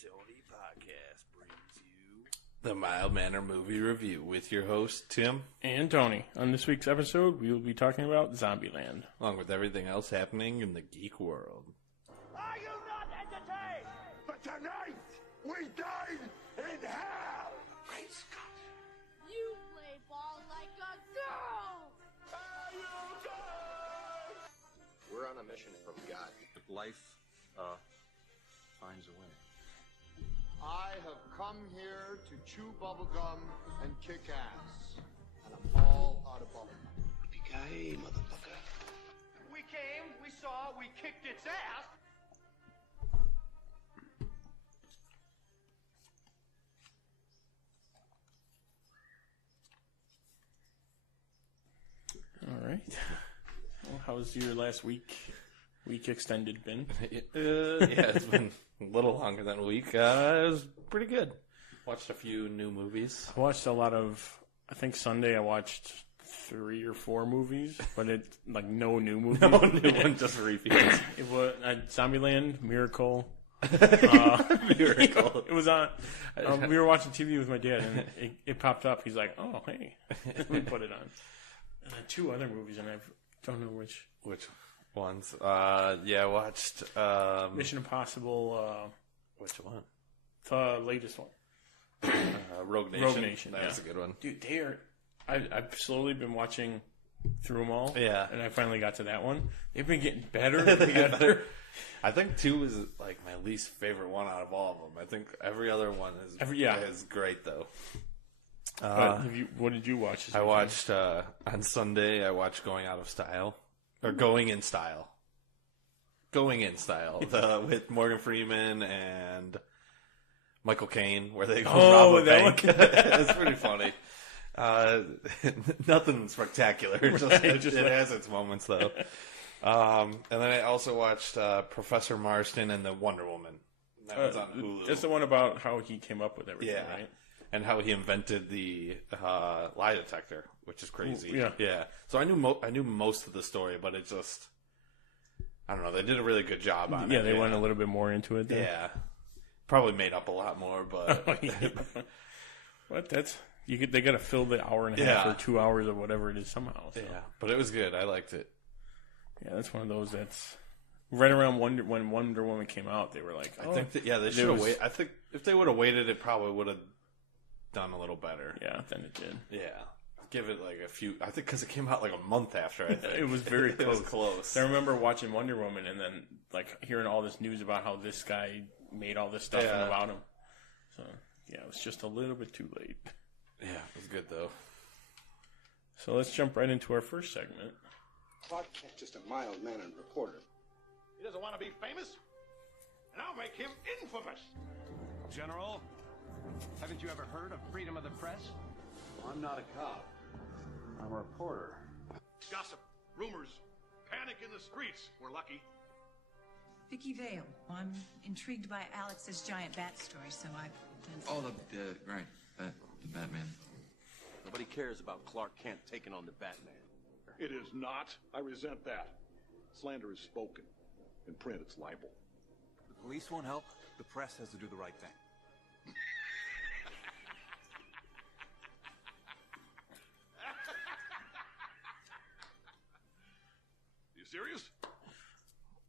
Tony podcast brings you the Mild Manner Movie Review with your host, Tim. And Tony. On this week's episode, we will be talking about Zombieland. Along with everything else happening in the geek world. Are you not entertained? But tonight, we dine in hell! Great Scott! You play ball like a girl! Are you done? We're on a mission from God. Life finds a way. I have come here to chew bubblegum and kick ass. And I'm all out of bubblegum. Yippee-ki-yay, motherfucker. We came, we saw, we kicked its ass. All right. Well, how's your last week extended been? Yeah, it's been a little longer than a week. It was pretty good. Watched a few new movies. I watched a lot of, I think Sunday I watched 3 or 4 movies, but it, like, no new movies. No new one, just repeats. It was Zombieland, Miracle. Miracle. It was on. We were watching TV with my dad, and it popped up. He's like, "Oh, hey," we put it on. And then 2 other movies, and I don't know which. Which ones? Yeah, I watched... Mission Impossible. which one? The latest one. Rogue Nation. Rogue Nation. That was a good one. Dude, they are. I've slowly been watching through them all. Yeah. And I finally got to that one. They've been getting better. Better. I think 2 is like my least favorite one out of all of them. I think every other one is great though. What did you watch? I watched on Sunday. I watched Going Out of Style or Going in Style. Going in Style with Morgan Freeman and Michael Caine, where they go rob a bank. It's pretty funny. Nothing spectacular. It has its moments though. And then I also watched Professor Marston and the Wonder Woman. That was on Hulu. That's the one about how he came up with everything, right? And how he invented the lie detector, which is crazy. Ooh, yeah. So I knew most of the story, but it just, I don't know. They did a really good job on it. Yeah, they went a little bit more into it. Then. Yeah, probably made up a lot more, but but they got to fill the hour and a half or 2 hours or whatever it is somehow. So. Yeah, but it was good. I liked it. Yeah, that's one of those that's right around when Wonder Woman came out. They were like, I think they should have waited. I think if they would have waited, it probably would have done a little better. Yeah, then it did. Yeah. Give it like a few. I think because it came out like a month after. I think it was very close. It was close. I remember watching Wonder Woman and then like hearing all this news about how this guy made all this stuff about him. So yeah, it was just a little bit too late. Yeah, it was good though. So let's jump right into our first segment. Clark Kent, just a mild-mannered reporter. He doesn't want to be famous, and I'll make him infamous. General, haven't you ever heard of freedom of the press? I'm not a cop. I'm a reporter. Gossip, rumors, panic in the streets. We're lucky. Vicky Vale. I'm intrigued by Alex's giant bat story, so I've done some... Oh, the Batman. Nobody cares about Clark Kent taking on the Batman. It is not. I resent that. Slander is spoken. In print, it's libel. The police won't help. The press has to do the right thing. You serious?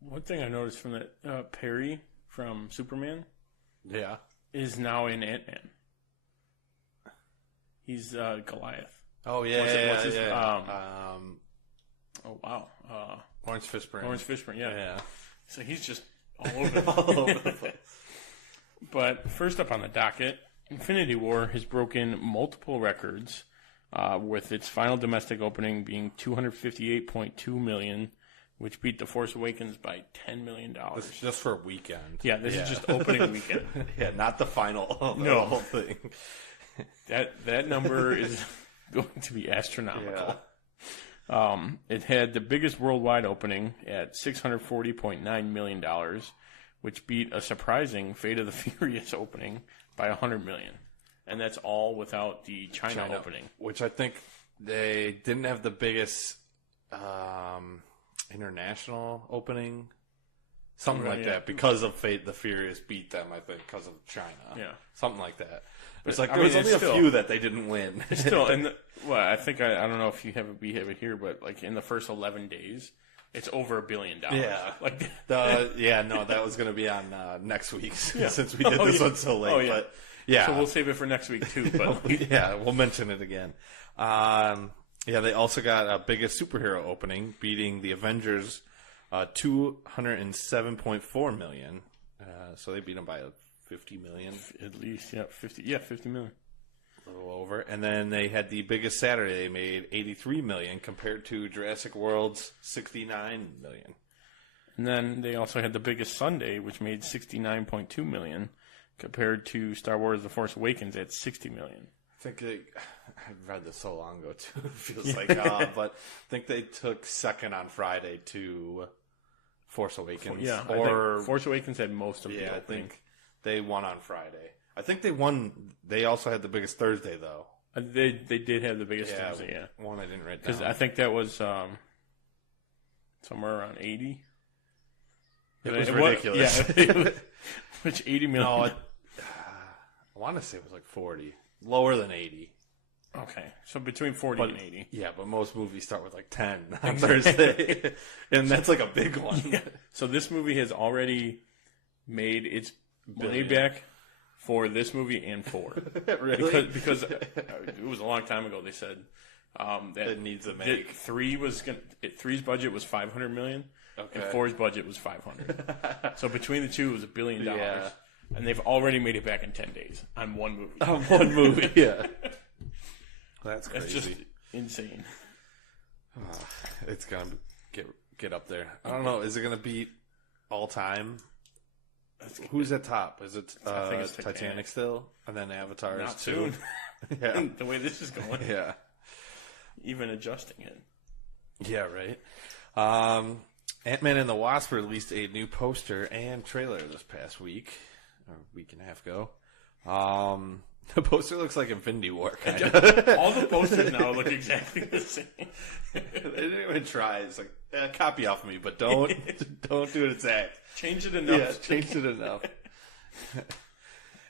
One thing I noticed from that Perry from Superman Yeah. is now in Ant-Man. He's Goliath. Oh yeah. What's his, oh wow. Lawrence Fishburne. Lawrence Fishburne. Yeah. Yeah. So he's just all over the place. But first up on the docket, Infinity War has broken multiple records, with its final domestic opening being $258.2 million, which beat The Force Awakens by $10 million. This is just for a weekend. Yeah, this is just opening weekend. Yeah, not the final. No. Whole thing. That number is going to be astronomical. Yeah. It had the biggest worldwide opening at $640.9 million, which beat a surprising Fate of the Furious opening by $100 million. And that's all without the China opening. Which I think they didn't have the biggest international opening Something like that. Because of Fate the Furious beat them, I think, because of China. Yeah. Something like that. It's like, there was only a few that they didn't win. Still, I think, I don't know if we have it here, but like in the first 11 days, it's over $1 billion. Yeah. Like, that was going to be on next week's since we did this one so late. Oh, yeah. But, yeah. So we'll save it for next week, too. But we'll mention it again. They also got a biggest superhero opening, beating the Avengers 207.4 million. So they beat them by 50 million. At least, 50 million. A little over. And then they had the biggest Saturday. They made 83 million compared to Jurassic World's 69 million. And then they also had the biggest Sunday, which made 69.2 million compared to Star Wars The Force Awakens at 60 million. I think I read this so long ago, too. It feels like, but I think they took second on Friday to Force Awakens. I think Force Awakens had most of the opening. I think they won on Friday. I think they won. They also had the biggest Thursday, though. They did have the biggest Thursday, yeah. One I didn't write down. Because I think that was somewhere around 80. It was ridiculous. Which 80 million? No, I want to say it was like 40. Lower than 80. Okay, so between 40 and 80. Yeah, but most movies start with like 10 on Thursday. And that's like a big one. Yeah. So this movie has already made its money back for this movie and 4. Really? Because it was a long time ago they said that it needs a make. 3's budget was $500 million, and 4's budget was $500. So between the two, it was $1 billion. Yeah. And they've already made it back in 10 days on one movie. On one movie, yeah. That's crazy. It's just insane. It's going to get up there. I don't know. Is it going to beat all time? Who's at top? Is it I think it's Titanic still? And then Avatar Not is 2? soon. Yeah. The way this is going. Yeah. Even adjusting it. Yeah, right. Ant-Man and the Wasp released a new poster and trailer this past week. Or a week and a half ago. The poster looks like Infinity War, kind of. All the posters now look exactly the same. They didn't even try. It's like, copy off me, but don't do it exact. Change it enough. Yeah, change it enough.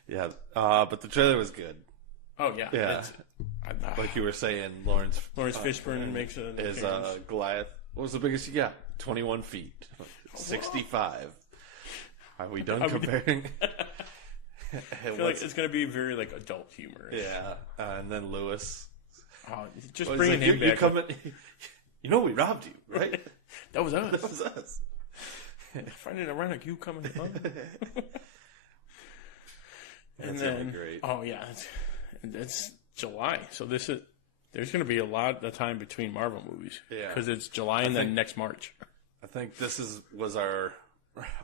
Yeah, but the trailer was good. Oh, yeah. Yeah. Like you were saying, Lawrence Fishburne makes an appearance. Goliath. What was the biggest you got? 21 feet. 65. Are we done comparing? I feel like it's going to be very like adult humor. Yeah, and then Lewis. Oh, just bringing him back. You know we robbed you, right? That was us. That was us. Finding ironic you coming along. And That's then, great. oh yeah, it's July. So there's going to be a lot of time between Marvel movies. Yeah, because it's July and then next March. I think this was our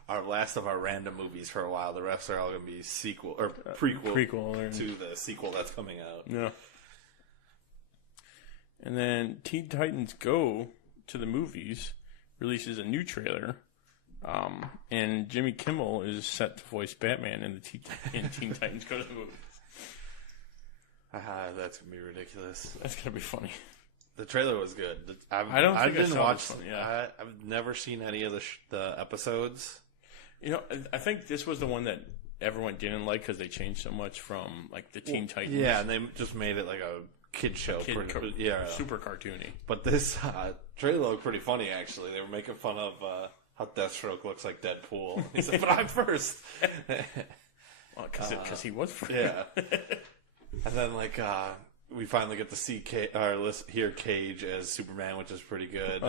last of our random movies for a while. The rest are all going to be sequel or prequel to the sequel that's coming out. Yeah. And then Teen Titans Go to the movies releases a new trailer, and Jimmy Kimmel is set to voice Batman in Teen Titans Go to the movies. That's going to be ridiculous. That's going to be funny. The trailer was good. I didn't watch them. Yeah. I've never seen any of the episodes. You know, I think this was the one that everyone didn't like because they changed so much from like the Teen Titans. Yeah, and they just made it like a kid show. Super cartoony. But this trailer looked pretty funny, actually. They were making fun of how Deathstroke looks like Deadpool. He said, but I'm first. Well, because he was first. Yeah. And then, we finally get to see hear Cage as Superman, which is pretty good.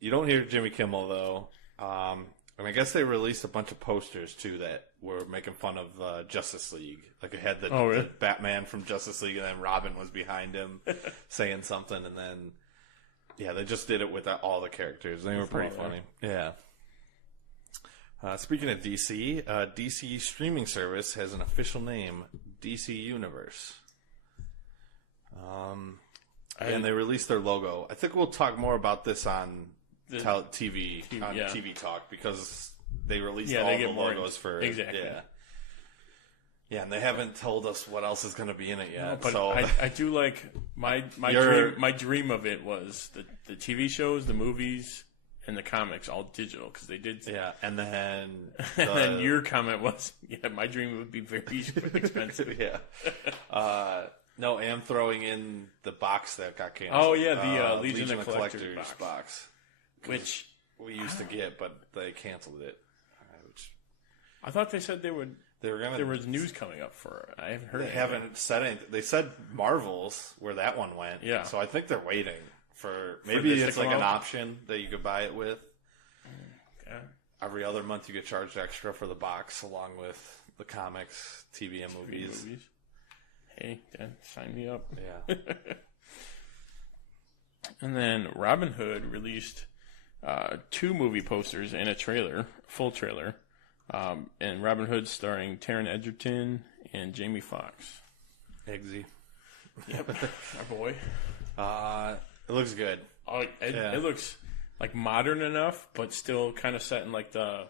You don't hear Jimmy Kimmel, though. And I guess they released a bunch of posters, too, that were making fun of Justice League. Like, it had the Batman from Justice League, and then Robin was behind him saying something. And then, they just did it with all the characters. They were pretty funny. Yeah. Speaking of DC, DC streaming service has an official name, DC Universe. And they released their logo. I think we'll talk more about this on TV Talk because they released all the logos for exactly. Yeah, and they haven't told us what else is going to be in it yet. No, but so I do like my dream of it was the TV shows, the movies, in the comics all digital because they did. Yeah, and then and then your comment was, "Yeah, my dream would be very expensive." Yeah. No, I am throwing in the box that got canceled. Oh yeah, the Legion of Collectors box, which we used to get, but they canceled it. Which I thought they said they would. They were gonna. There was news coming up for it. I haven't heard. They haven't said anything. They said Marvels, where that one went. Yeah. So I think they're waiting for maybe it's like an option that you could buy it with. Okay. Every other month you get charged extra for the box, along with the comics, TV, and movies. Hey, Dad, sign me up. Yeah. And then Robin Hood released 2 movie posters and a trailer, full trailer. And Robin Hood starring Taron Egerton and Jamie Foxx. Eggsy. Yep, our boy. It looks good. It looks like modern enough, but still kind of set in like the...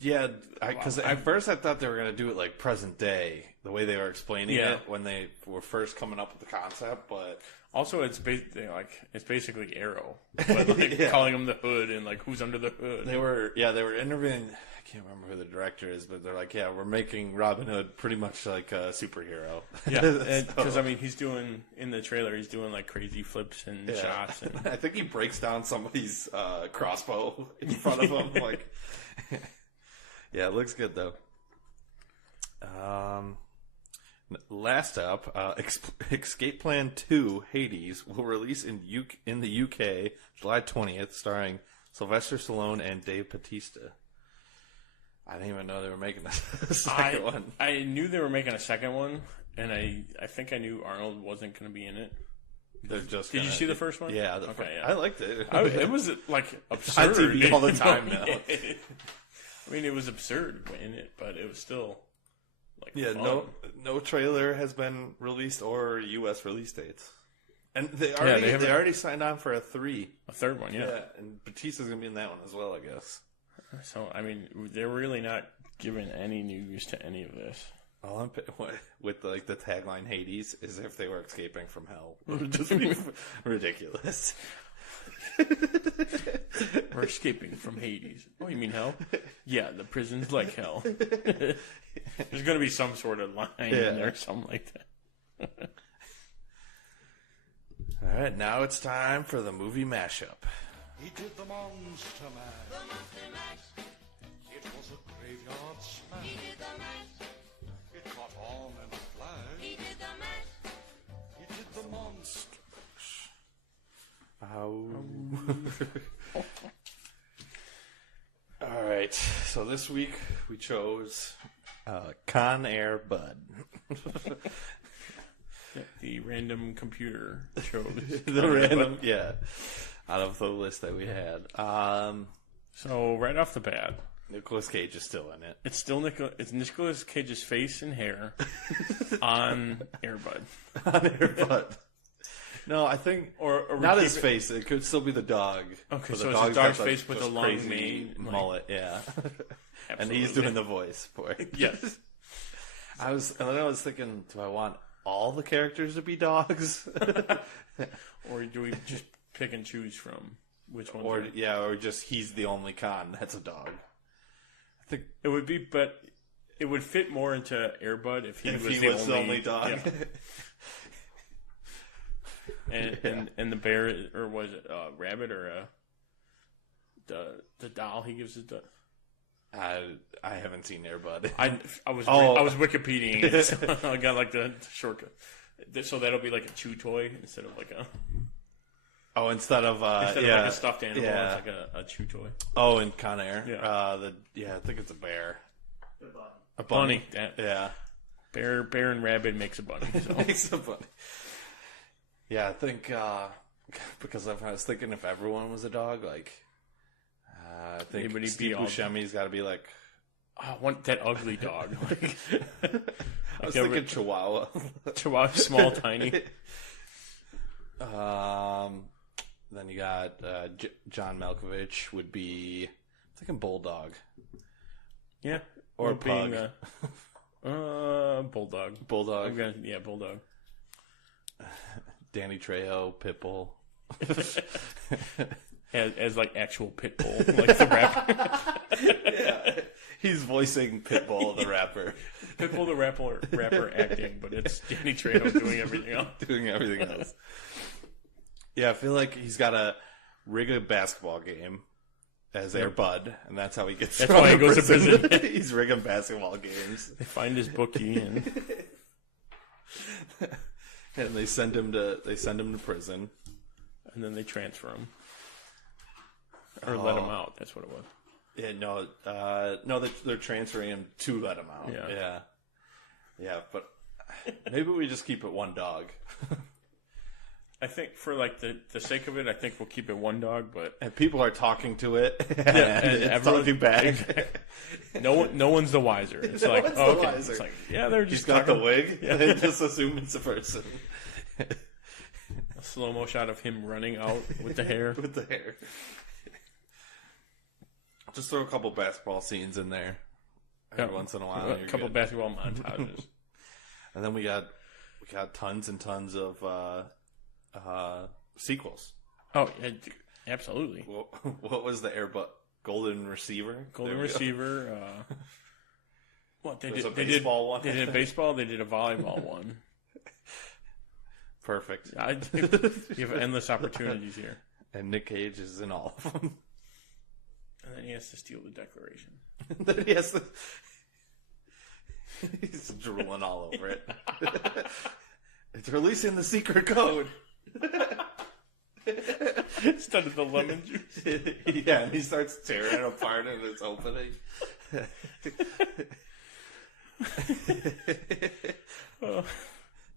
Because at first I thought they were going to do it like present day, the way they were explaining it when they were first coming up with the concept, but... Also, it's basically Arrow, but like calling him the Hood and like who's under the hood. They were interviewing. I can't remember who the director is, but they're like, yeah, we're making Robin Hood pretty much like a superhero. Yeah, because I mean, he's doing in the trailer, he's doing like crazy flips and shots. And... I think he breaks down somebody's crossbow in front of him. Like, yeah, it looks good though. Last up, Escape Plan 2 Hades will release in the UK July 20th, starring Sylvester Stallone and Dave Bautista. I didn't even know they were making a second one. I knew they were making a second one, and I think I knew Arnold wasn't going to be in it. Did you see the first one? Yeah. I liked it. It was like absurd. On TV all the time now. I mean, it was absurd in it, but it was still... fun. No trailer has been released or U.S. release dates, and they already signed on for a third one. Yeah, and Batista's gonna be in that one as well, I guess. So I mean, they're really not giving any news to any of this. All I'm with like the tagline Hades is if they were escaping from hell, it would just be ridiculous. We're escaping from Hades. Oh, you mean hell? Yeah, the prison's like hell. There's going to be some sort of line in there, something like that. All right, now it's time for the movie mashup. He did the Monster Mash. The Monster Mash. It was a graveyard smash. He did the mash. It caught on in a flash. He did the mash. He did the Monster All right, so this week we chose Con Air Bud. The random computer chose out of the list that we had. So right off the bat, Nicolas Cage is still in it. It's Nicolas Cage's face and hair on Air Bud. On Air Bud. No, I think or not his face. It could still be the dog. Okay, so it's a dog's face with a long mane, mullet. Yeah, and he's doing the voice for it. Yes. I was thinking, do I want all the characters to be dogs, or do we just pick and choose from which one? Or just he's the only con that's a dog. I think it would be, but it would fit more into Air Bud if he was the only dog. Yeah. And the bear, or was it a rabbit or the doll he gives his dog? I haven't seen Air Bud. I was Wikipediaing it, so I got like the shortcut. So that'll be like a chew toy instead of like a. Oh, instead of like a stuffed animal, it's like a chew toy. Oh, in Con Air, yeah. I think it's a bear. A bunny. Yeah. Bear and rabbit makes a bunny. So. Makes a bunny. Yeah, I think because I was thinking if everyone was a dog, like I think Steve Buscemi's got to be like, I want that ugly dog. I was thinking Chihuahua. Chihuahua, small, tiny. Then you got John Malkovich would be, I'm thinking Bulldog. Yeah, or Pug. Bulldog. Bulldog. Bulldog. Danny Trejo, Pitbull. as like actual Pitbull, like the rapper. Yeah, he's voicing Pitbull the rapper. Pitbull the rapper acting, but it's Danny Trejo doing everything else. Doing everything else. Yeah, I feel like he's got to rig a basketball game as Air Bud, and that's how he gets. That's why he goes to prison. He's rigging basketball games. They find his bookie and they send him to prison, and then they transfer him or let him out. That's what it was. Yeah, no, they're transferring him to let him out. Yeah. But maybe we just keep it one dog. I think for like the sake of it, I think we'll keep it one dog. But and people are talking to it, and it's everyone, talking back. No one's the wiser. It's like, oh, okay. It's like, yeah, they're just he's got talking. the wig. Yeah. They just assume it's a person. A slow-mo shot of him running out with the hair. With the hair. Just throw a couple basketball scenes in there every once in a while. A couple basketball montages. And then we got tons and tons of sequels. Oh, yeah, absolutely. What was the Airbud? Golden Receiver? Golden Receiver. What they did? A baseball one. They did a baseball. They did a volleyball one. Perfect. You have endless opportunities here. And Nick Cage is in all of them. And then he has to steal the Declaration. Then he has to. He's drooling all over it. It's releasing the secret code. Instead of the lemon juice. Yeah, and he starts tearing it apart and it's opening.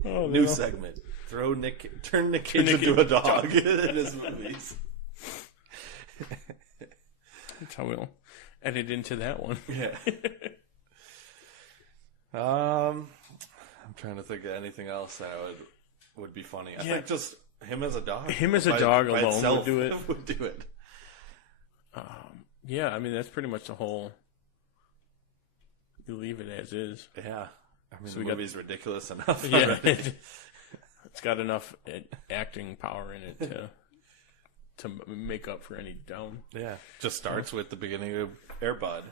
New segment. Turn Nick Cage into a dog in his movies. That's how we'll edit into that one. Yeah. I'm trying to think of anything else that would be funny. I think just him as a dog. Him as a dog alone would do it. Would do it. Yeah, I mean that's pretty much the whole. You leave it as is. Yeah, I mean the movie's ridiculous enough. Yeah, it's got enough acting power in it to make up for any down. Yeah, just starts with the beginning of Air Bud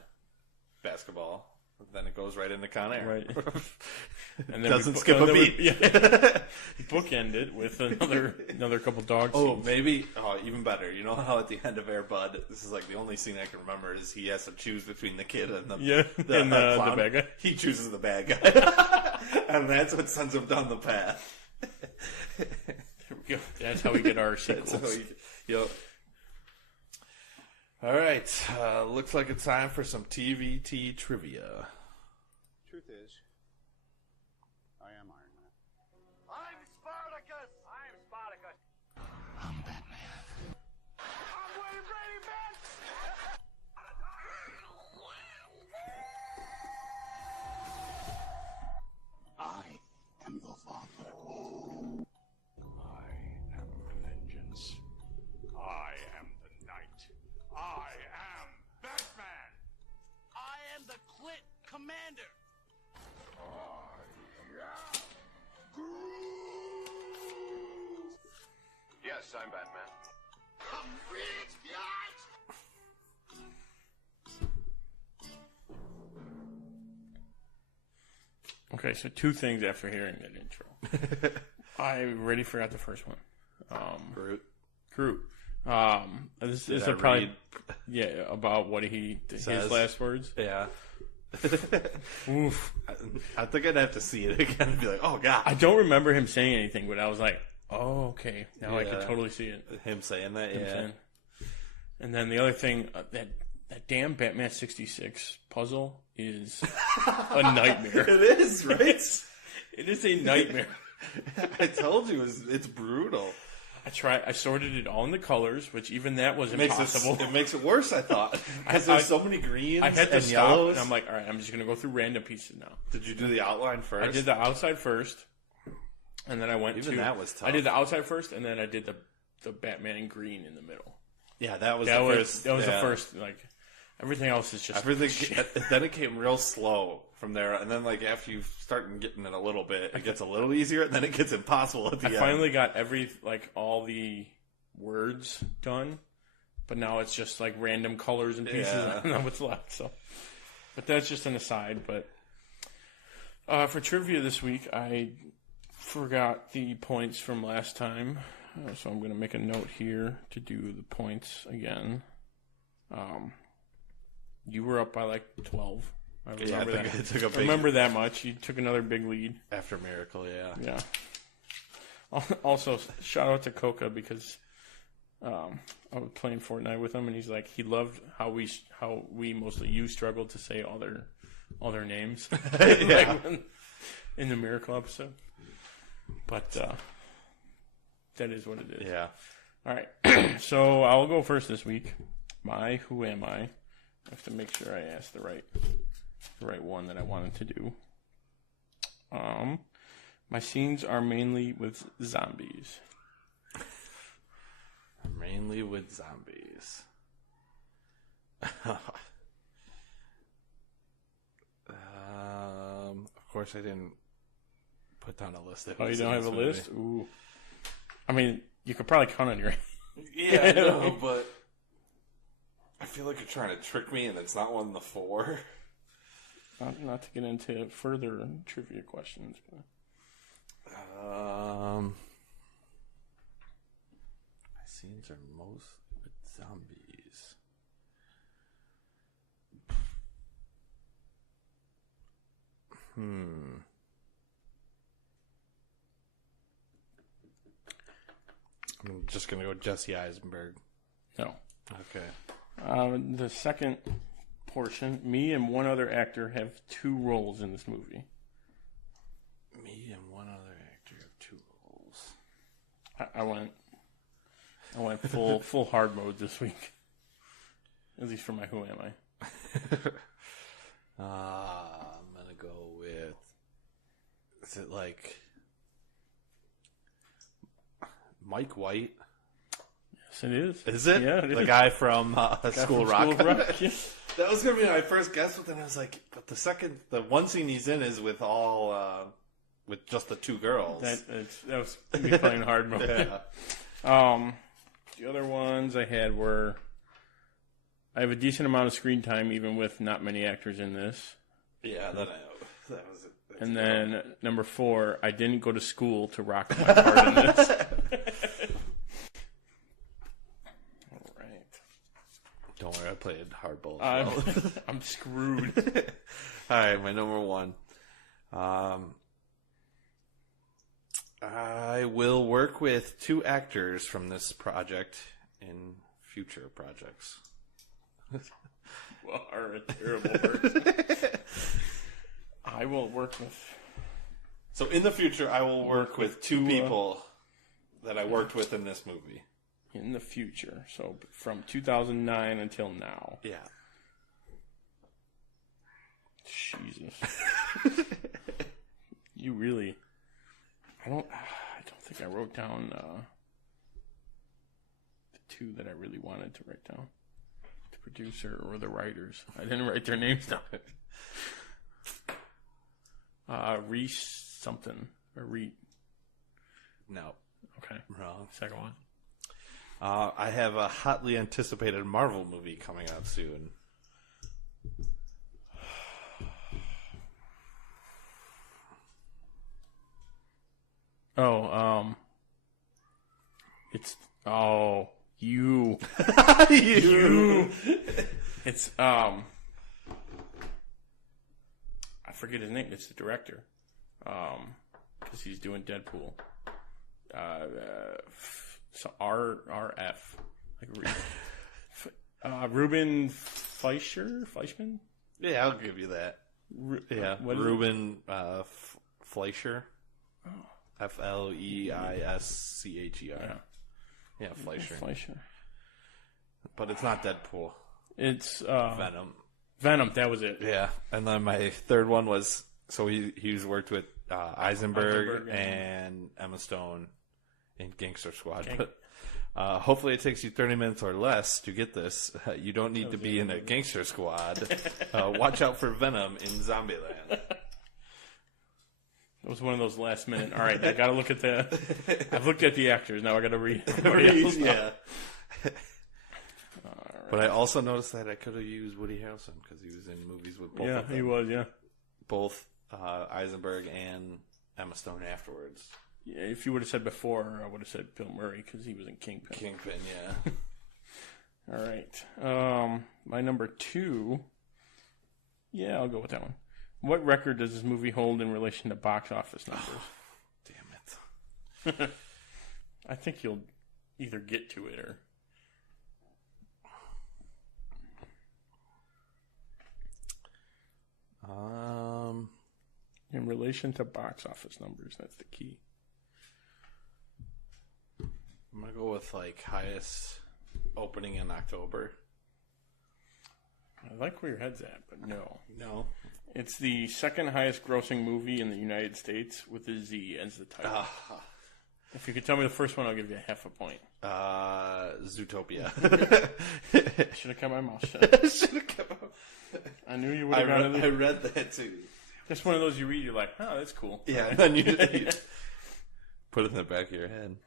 basketball. Then it goes right into Con Air. Right. And then doesn't skip a beat. Bookend it with another couple dog Oh, scenes. maybe. Oh, even better. You know how at the end of Air Bud, this is like the only scene I can remember is he has to choose between the kid and the the bad guy. He chooses the bad guy, and that's what sends him down the path. There we go. That's how we get our sequels. All right, looks like it's time for some TvT trivia. Truth is, I am Iron Man. I'm Spartacus! I'm Spartacus! I'm Batman. I'm Wayne Brady, man! I am the father. I am vengeance. I am the knight. I am Batman! I am the Clit Commander! Yes, I'm Batman. I'm rich, guys! Okay, so two things after hearing that intro. I already forgot the first one. Groot. This is probably about what he his last words. Yeah. Oof. I think I'd have to see it again and be like, oh god. I don't remember him saying anything, but I was like, oh, okay. Now I can totally see it. Him saying that, yeah. And then the other thing, that damn Batman 66 puzzle is a nightmare. It is, right? It is a nightmare. I told you, it's brutal. I sorted it all in the colors, which even that was impossible. It makes it worse, I thought. Because there's so many greens I had to and stop, yellows. and I'm like, all right, I'm just going to go through random pieces now. Did you do the outline first? I did the outside first, and then I went Even that was tough. I did the outside first, and then I did the Batman in green in the middle. Yeah, that was the first, like, everything else is just everything. Then it came real slow from there, and then like after you start getting it a little bit, it gets a little easier, and then it gets impossible at the end. I finally got all the words done, but now it's just like random colors and pieces. Yeah. I don't know what's left. So, but that's just an aside. But for trivia this week, I forgot the points from last time, so I'm going to make a note here to do the points again. You were up by like 12. I remember that. It took a big, remember that much. You took another big lead after Miracle. Yeah. Also, shout out to Coca because I was playing Fortnite with him, and he's like, he loved how we mostly you struggled to say all their names like in the Miracle episode. But that is what it is. Yeah. All right. So I'll go first this week. My Who Am I? I have to make sure I ask the right one that I wanted to do. My scenes are mainly with zombies. Mainly with zombies. Of course, I didn't put down a list. Oh, you don't have a list? Ooh. I mean, you could probably count on your. Yeah, I know, but I feel like you're trying to trick me, and it's not one of the 4. Not to get into further trivia questions. But... my scenes are most with zombies. I'm just gonna go Jesse Eisenberg. No. Okay. The second portion, me and one other actor have 2 roles in this movie. Me and one other actor have 2 roles. I went full hard mode this week. At least for my Who Am I? I'm gonna go with. Is it like Mike White? Yes, it is. Is it? Yeah, it the is. guy from School Rock. School of Rock. Yeah. That was gonna be my first guess, but then I was like, but the one scene he's in is with all with just the 2 girls. That was me playing hard mode. Yeah. The other ones I had were I have a decent amount of screen time, even with not many actors in this. Yeah, that I know. That was it. And then number 4, I didn't go to school to rock my part in this. All right. Don't worry, I played hardball as well. I'm screwed. All right, my number 1. I will work with 2 actors from this project in future projects. You are a terrible person. I will work with... So in the future, I will work with 2 people that I worked with in this movie. In the future. So from 2009 until now. Yeah. Jesus. You really... I don't think I wrote down the 2 that I really wanted to write down. The producer or the writers. I didn't write their names down. Reese something. Or Reed. No. Okay. Wrong. Second one. I have a hotly anticipated Marvel movie coming out soon. Oh, it's you. You. It's I forget his name. It's the director, because he's doing Deadpool. So RF, like Ruben Fleischman. Yeah, I'll give you that. Ruben Fleischer. Oh. Fleischer. Yeah, Fleischer. But it's not Deadpool. It's Venom. Venom, that was it. Yeah, and then my third one was he's worked with Eisenberg and Emma Stone in Gangster Squad. But hopefully it takes you 30 minutes or less to get this. You don't need to be in a Gangster Squad. Watch out for Venom in Zombieland. It was one of those last minute. All right, I got to look at I've looked at the actors. Now I got to read. Yeah. But I also noticed that I could have used Woody Harrelson because he was in movies with both of them. he was, yeah. Both Eisenberg and Emma Stone afterwards. Yeah, if you would have said before, I would have said Bill Murray because he was in Kingpin. Kingpin, yeah. All right. My number 2. Yeah, I'll go with that one. What record does this movie hold in relation to box office numbers? Damn it. I think you'll either get to it or... In relation to box office numbers, that's the key. I'm going to go with, like, highest opening in October. I like where your head's at, but no. No. It's the second highest grossing movie in the United States with a Z as the title. If you could tell me the first one, I'll give you half a point. Zootopia. I should have kept my mouth shut. I knew you would have gotten it. I read that too. That's one of those you read, you're like, oh, that's cool. Yeah, and then you put it in the back of your head.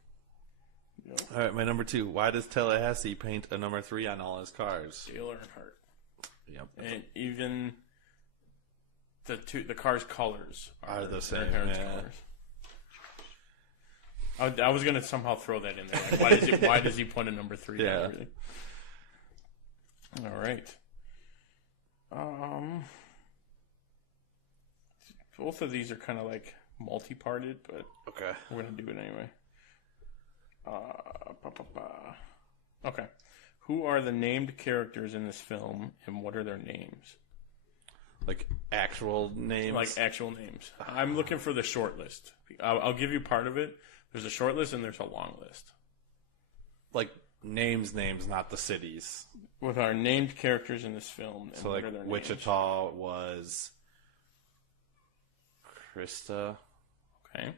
Yep. All right, my number 2. Why does Tallahassee paint a number 3 on all his cars? Dale Earnhardt. Yep. And even the car's colors are the same. Earnhardt's colors. I was going to somehow throw that in there. Like, why does he put a number 3 on everything? All right. Both of these are kind of like multi-parted, but okay, we're going to do it anyway. Okay. Who are the named characters in this film, and what are their names? Like actual names? Like actual names. I'm looking for the short list. I'll give you part of it. There's a short list and there's a long list. Like names, not the cities. With our named characters in this film. And so like Wichita names? Was Krista. Okay.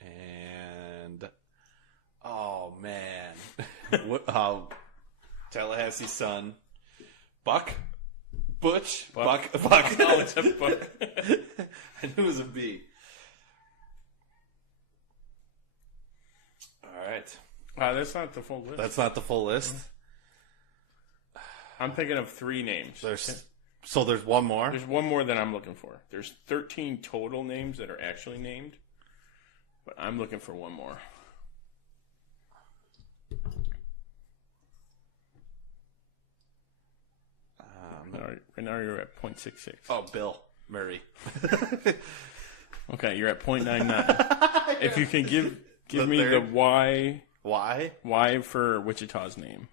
And oh man. Tallahassee's son. Buck. Butch. Buck. Oh, it's a Buck. I knew it was a B. Alright. That's not the full list. That's not the full list? I'm thinking of 3 names. So there's one more? There's one more that I'm looking for. There's 13 total names that are actually named. But I'm looking for one more. Right now you're at 0.66. Oh, Bill Murray. Okay, you're at 0.99. If you can give me the Y. Why? Y for Wichita's name.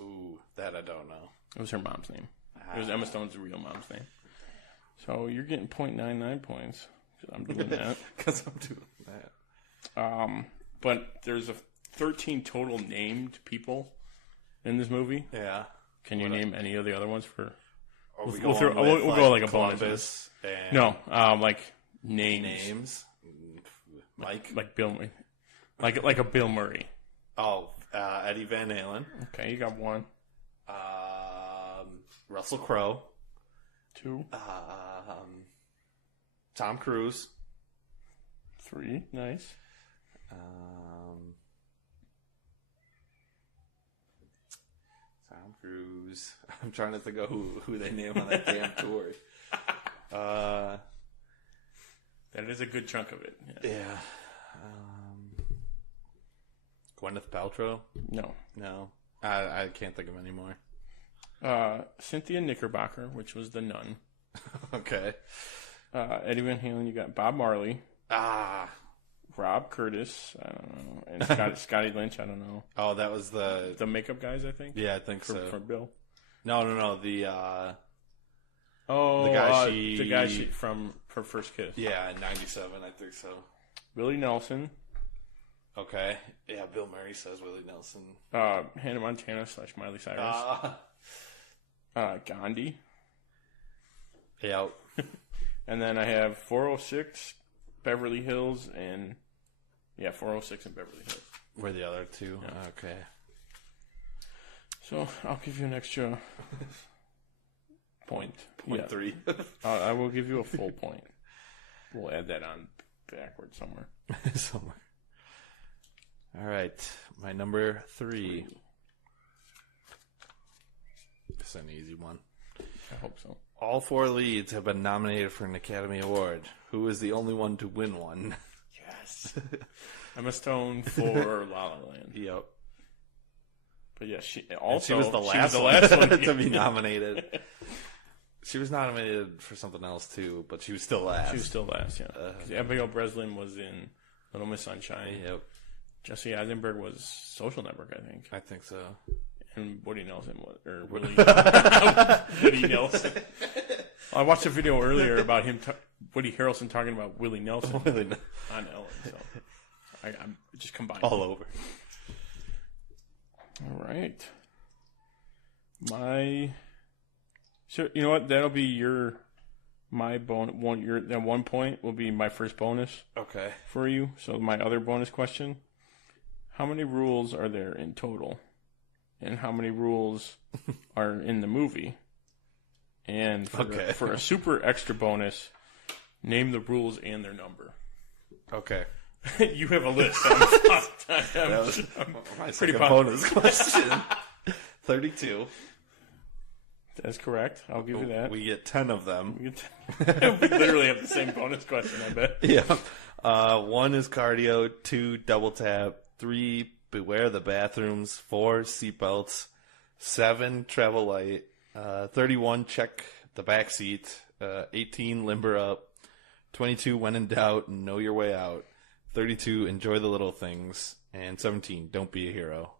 Ooh, that I don't know. It was her mom's name. It was Emma Stone's real mom's name. So you're getting 0.99 points. I'm doing that. Because I'm doing that. But there's 13 total named people in this movie. Yeah. Can you name any of the other ones for... We'll go like a Columbus bonus. No, like names. Mike. Like Bill Murray. Like a Bill Murray. Oh, Eddie Van Halen. Okay, you got 1. Russell Crowe. 2. Tom Cruise. 3. Nice. Tom Cruise. I'm trying to think of who they name on that damn tour. That is a good chunk of it. Yeah. Gwyneth Paltrow? No. I can't think of any more. Cynthia Knickerbocker, which was the nun. Okay. Eddie Van Halen, you got Bob Marley. Rob Curtis, I don't know. And Scotty Lynch, I don't know. Oh, that was the makeup guys, I think? Yeah, I think so. For Bill? No. The guy from Her First Kiss. Yeah, in 97, I think so. Willie Nelson. Okay. Yeah, Bill Murray says Willie Nelson. Hannah Montana / Miley Cyrus. Gandhi. Yeah. And then I have 406, Beverly Hills, and... Yeah, 406 and Beverly Hills. Were the other two? Yeah. Okay. So, I'll give you an extra point. 0.3. I will give you a full point. We'll add that on backward somewhere. All right. My number 3. It's an easy one. I hope so. All 4 leads have been nominated for an Academy Award. Who is the only one to win one? Yes. Emma Stone for La La Land. Yep. But yeah, she was the last one to be nominated. She was nominated for something else too, but she was still last. She was still last, yeah. Abigail Breslin was in Little Miss Sunshine. Yep. Jesse Eisenberg was Social Network, I think. I think so. And Woody Nelson was, or Willie Woody Nelson. I watched a video earlier about him, Woody Harrelson talking about Willie Nelson on Ellen. So I'm just combined all over. All right. So you know what? That'll be my bonus. That 1 point will be my first bonus. Okay. For you. So my other bonus question: how many rules are there in total, and how many rules are in the movie? And for a super extra bonus, name the rules and their number. Okay. You have a list. That was my pretty bonus question. 32. That's correct. I'll give you that. We get 10 of them. We literally have the same bonus question, I bet. Yeah. 1 is cardio, 2 double tap, 3 beware the bathrooms, 4 seatbelts, 7 travel light, 31 check the back seat, 18 limber up, 22 when in doubt know your way out, 32 enjoy the little things, and 17 don't be a hero,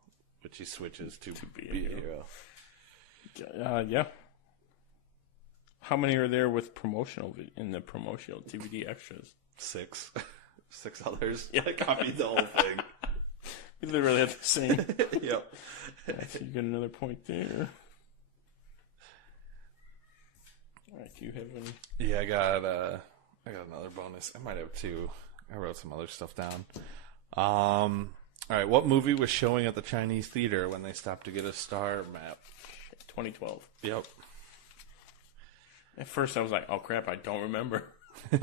which he switches to be a hero. Yeah. How many are there with in the promotional TvT extras? 6. 6 others. Yeah, I copied the whole thing. We literally have the same. Yep. So you get another point there. All right, do you have any? Yeah, I got another bonus. I might have 2. I wrote some other stuff down. All right, what movie was showing at the Chinese theater when they stopped to get a star map? 2012. Yep. At first I was like, oh crap, I don't remember. Do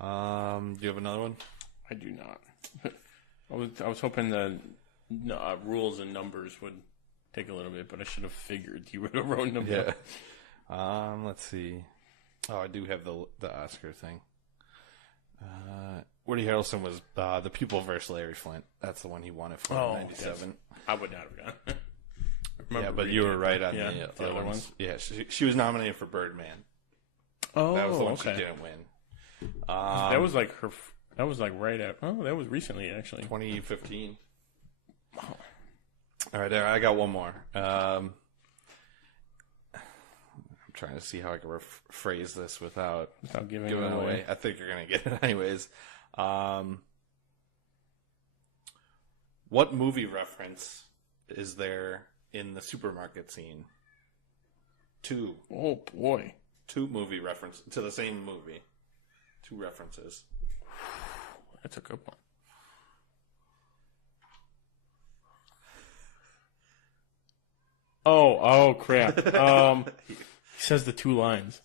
you have another one? I do not. I was hoping the rules and numbers would take a little bit, but I should have figured you would have wrote them. Yeah. Let's see. Oh, I do have the Oscar thing. Woody Harrelson was the Pupil versus Larry Flint. That's the one he won it for in 97. Yes. I would not have gotten. Yeah, but you were right on the other ones. Yeah, she was nominated for Birdman. Oh, that was the one she didn't win. That was like her. That was like right at. Oh, that was recently actually. 2015. Wow. All right, I got one more. I'm trying to see how I can phrase this without giving it away. I think you're gonna get it anyways. What movie reference is there in the supermarket scene? 2. Oh boy. 2 movie reference to the same movie. 2 references. That's a good one. Oh crap. He says the 2 lines.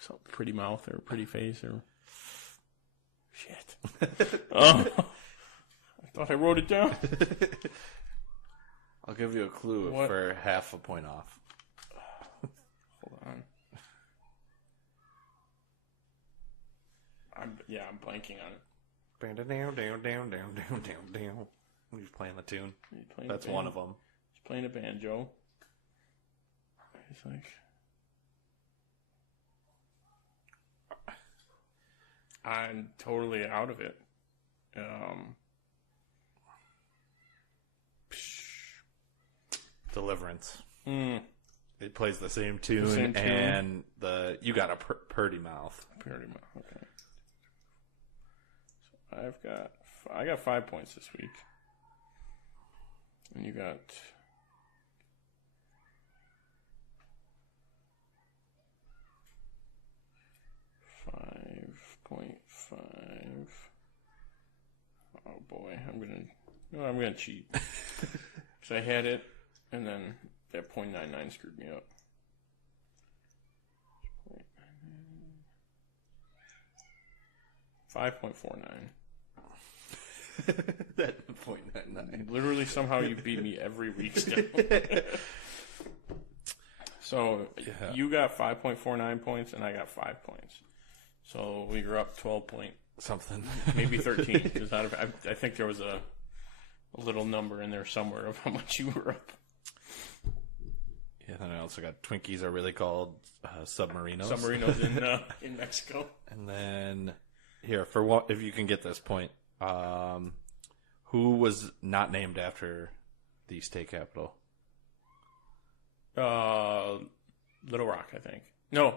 Some pretty mouth or pretty face or shit. I thought I wrote it down. I'll give you a clue for half a point off. Hold on. I'm blanking on it. Down. He's playing the tune. That's one of them. He's playing a banjo. He's like, I'm totally out of it. Deliverance. It plays the same tune, and you got a purdy mouth. Purdy mouth. Okay. So I got 5 points this week, and you got 5.5. Oh boy, I'm gonna cheat. So I had it, and then that .99 screwed me up. 5.49. That 0.99. Literally, somehow you beat me every week still. So, you got 5.49 points, and I got 5 points. So, we were up 12 point... Something. Maybe 13. Cause I think there was a little number in there somewhere of how much you were up. Yeah, then I also got Twinkies are really called submarinos. Submarinos in Mexico. And then, here, for what, if you can get this point, who was not named after the state capital? Little Rock, I think. No.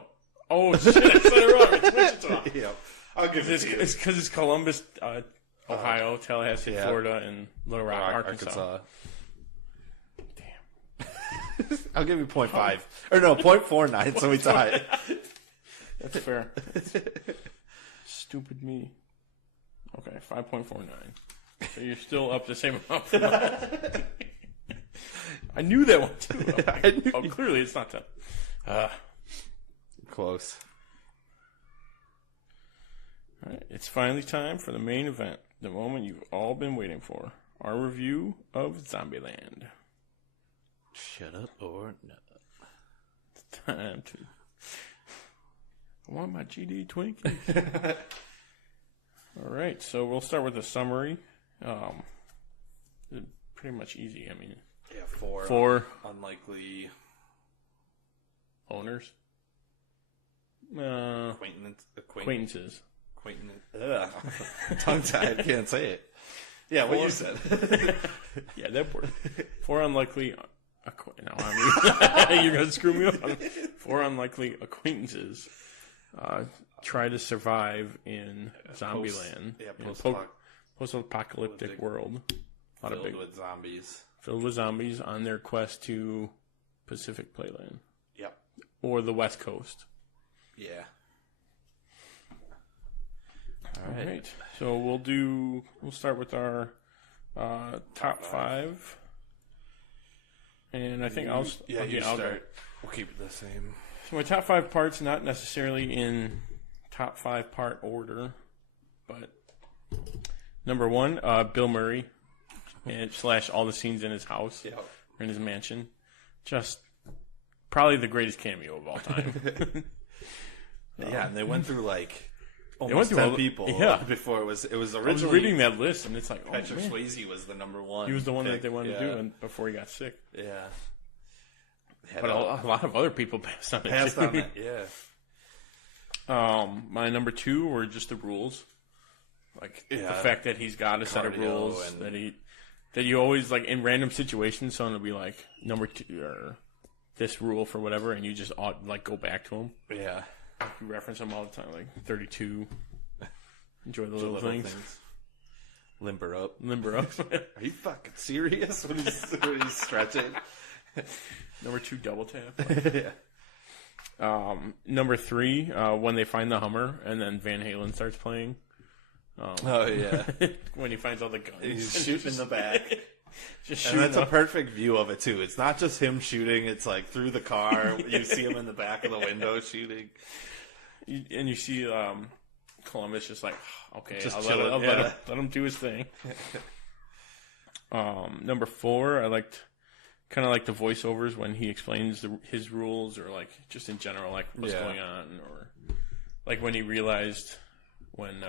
Oh, shit, I said it wrong. It's Wichita. Yep. I'll give it to you. It's because it's Columbus, Ohio, Tallahassee, Florida, and Little Rock, Arkansas. Damn. I'll give you 0.5. Or no, 0.49, so we tie. That's fair. Stupid me. Okay, 5.49. So you're still up the same amount. I knew that one too. Oh, clearly it's not that. Close. All right, it's finally time for the main event, the moment you've all been waiting for. Our review of Zombieland. Shut up or no. It's time to... I want my GD Twinkies. All right, so we'll start with a summary. Pretty much easy. I mean, yeah, four unlikely owners. Acquaintances. Tongue tied. Can't say it. Yeah, what you said. Yeah, that word. 4 unlikely. You're gonna screw me up. 4 unlikely acquaintances try to survive in Zombieland, post-apocalyptic world, filled with zombies on their quest to Pacific Playland. Yep. Or the West Coast. Yeah. All right. So we'll start with our top 5. And I think I'll start. We'll keep it the same. So my top 5 parts, not necessarily in top 5 part order, but number 1, Bill Murray, and / all the scenes in his house, or in his mansion. Just probably the greatest cameo of all time. Yeah, and they went through like almost 10 people before it was originally. I was reading that list, and it's like, Patrick Swayze was the number 1. He was the one that they wanted to do, and before he got sick. Yeah. But a lot of other people passed on it. Yeah. My number 2 were just the rules, like the fact that he's got a set of rules, and that you always, like, in random situations, someone will be like number 2 or this rule for whatever, and you just like go back to him. Yeah. You reference them all the time, like 32. Enjoy the little things. Limber up. Are you fucking serious? When he's stretching. Number 2, double tap. Yeah. Number 3, when they find the Hummer and then Van Halen starts playing. When he finds all the guns. He's shooting in the back. And that's a perfect view of it, too. It's not just him shooting. It's like through the car. You see him in the back of the window shooting. And you see Columbus just like, okay, just I'll let him do his thing. Number 4, I kind of like the voiceovers when he explains his rules, or like just in general, like what's going on, or like when he realized when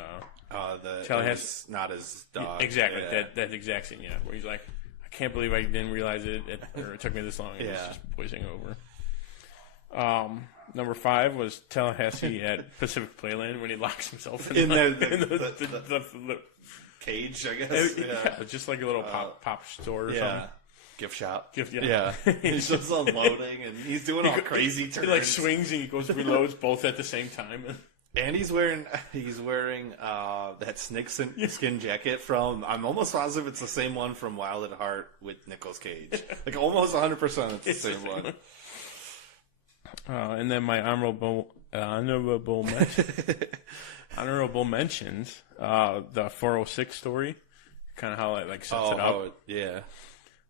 Tallahassee not his dog. Exactly, that exact scene, where he's like, I can't believe I didn't realize it, or it took me this long. And it's just voicing over. Number 5 was Tallahassee at Pacific Playland when he locks himself in the cage, I guess. Yeah, just like a little pop store or something. Gift shop. Yeah. He's just unloading, and he's doing all crazy turns. He like swings and he goes reloads both at the same time. And he's wearing that snakeskin jacket from, I'm almost positive it's the same one from Wild at Heart with Nicolas Cage. Like almost 100% it's the same one. And then my honorable mentions, the 406 story, kind of how it like sets it up.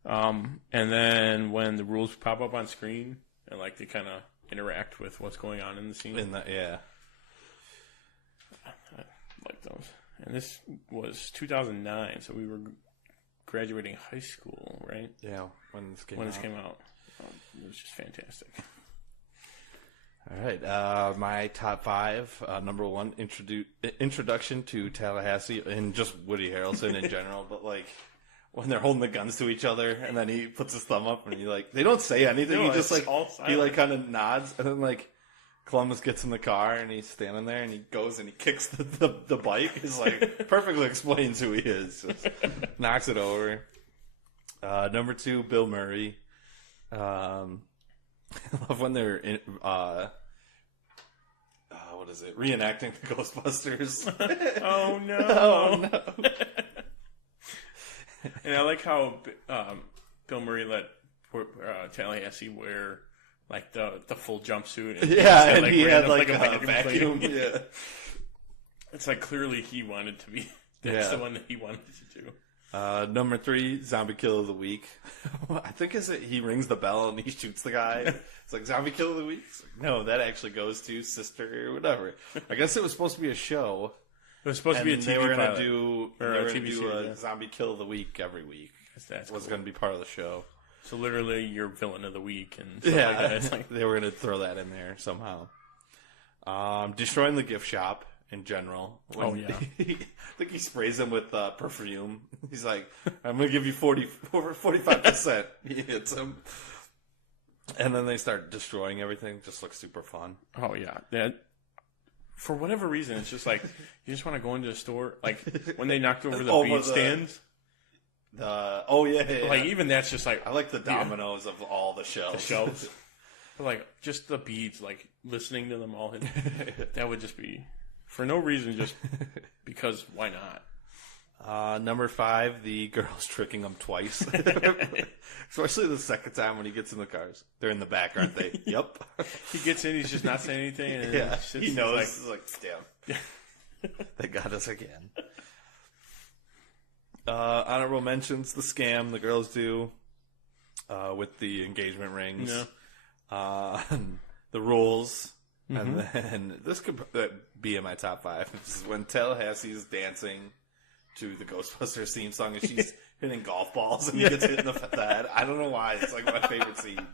And then when the rules pop up on screen and like they kind of interact with what's going on in the scene. I like those. and this was 2009, so we were graduating high school, right? Yeah, when this came out. It was just fantastic. All right, my top 5. Number 1, introduction to Tallahassee and just Woody Harrelson in general, but like when they're holding the guns to each other and then he puts his thumb up and he like they don't say anything. No, he just like he like kind of nods and then like Columbus gets in the car and he's standing there and he goes and he kicks the bike. He's like perfectly explains who he is. Just knocks it over. Number 2, Bill Murray. I love when they're in, what is it? Reenacting the Ghostbusters. Oh no! Oh no! And I like how Bill Murray let Tallahassee wear like the full jumpsuit. And and like, he had like a vacuum. vacuum. Yeah, it's like clearly he wanted to be. That's the one that he wanted to do. Number 3, Zombie Kill of the Week. I think he rings the bell and he shoots the guy. It's like Zombie Kill of the Week. It's like, no, that actually goes to Sister or whatever. I guess it was supposed to be a show. It was supposed to be a TV they were pilot. They were a going to TV do series, a Zombie Kill of the Week every week. That's was cool. going to be part of the show. So literally, your villain of the week and stuff like that. It's like, they were going to throw that in there somehow. Destroying the gift shop in general. Oh yeah, I think he sprays them with perfume. He's like, "I'm going to give you 45%." He hits him, and then they start destroying everything. Just looks super fun. Oh yeah, that. For whatever reason, it's just like you just want to go into the store. Like when they knocked over the bead stands. Like even that's just like I like the dominoes of all the shelves. The shelves. But like just the beads, like listening to them all. That would just be for no reason, just because why not? Number 5, the girl's tricking him twice. Especially the second time when he gets in the cars. They're in the back, aren't they? Yep. He gets in, he's just not saying anything. And he knows. He's like, damn. They got us again. Honorable mentions, the scam the girls do with the engagement rings. Yeah. The rules. And then this could be in my top 5. This is when Tallahassee's dancing to the Ghostbusters theme song and she's hitting golf balls and he gets hit in the head. I don't know why. It's like my favorite scene.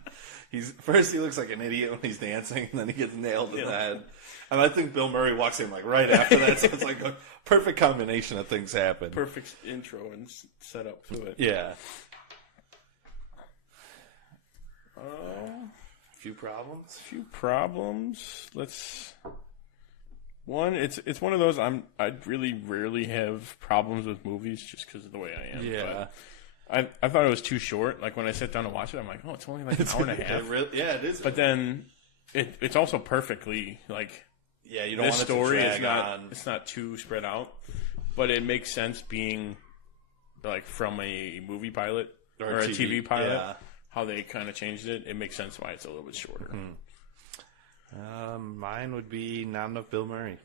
First he looks like an idiot when he's dancing and then he gets nailed in the head. And I think Bill Murray walks in like right after that. So it's like a perfect combination of things happen. Perfect intro and setup to it. Yeah. Few problems. It's one of those I really rarely have problems with movies just because of the way I am. Yeah. But I thought it was too short. Like when I sat down to watch it, I'm like, oh, it's only like an hour and a half. It is. But then it's also perfectly like. Yeah, you don't this want it story to is drag not. on. It's not too spread out, but it makes sense being like from a movie pilot or a TV pilot. Yeah. How they kind of changed it. It makes sense why it's a little bit shorter. Mine would be not enough Bill Murray.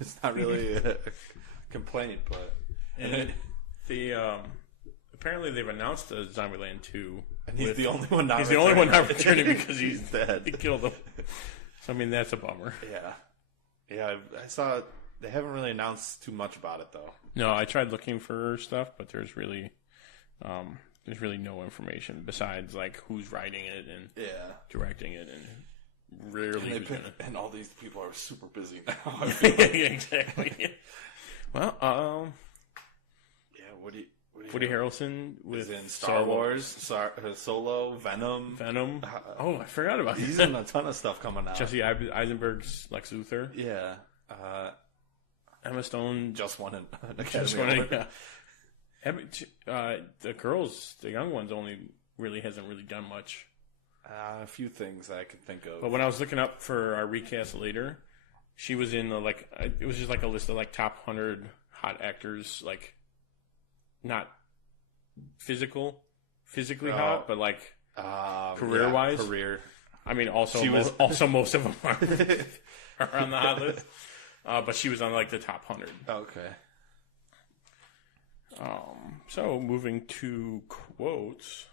It's not really a complaint, but apparently they've announced a Zombieland 2. And he's the only one not He's the only one not returning because he's dead. He killed him. So I mean that's a bummer. Yeah. I saw they haven't really announced too much about it though. No, I tried looking for stuff, but there's really no information besides like who's writing it and directing it, and rarely. And all these people are super busy now. Exactly. Well, Woody Harrelson was with in Star Wars, Solo, Venom. Oh, I forgot about He's that. in a ton of stuff coming out. Jesse Eisenberg's Lex Luthor. Yeah. Emma Stone just won an Academy Award. The young ones hasn't really done much. A few things I can think of. But when I was looking up for our recast later, she was in it was just like a list of like top 100 hot actors, like not physically hot, but like career-wise. Career. I mean, also most of them are on the hot list. But she was on like the top 100. Okay. So moving to quotes.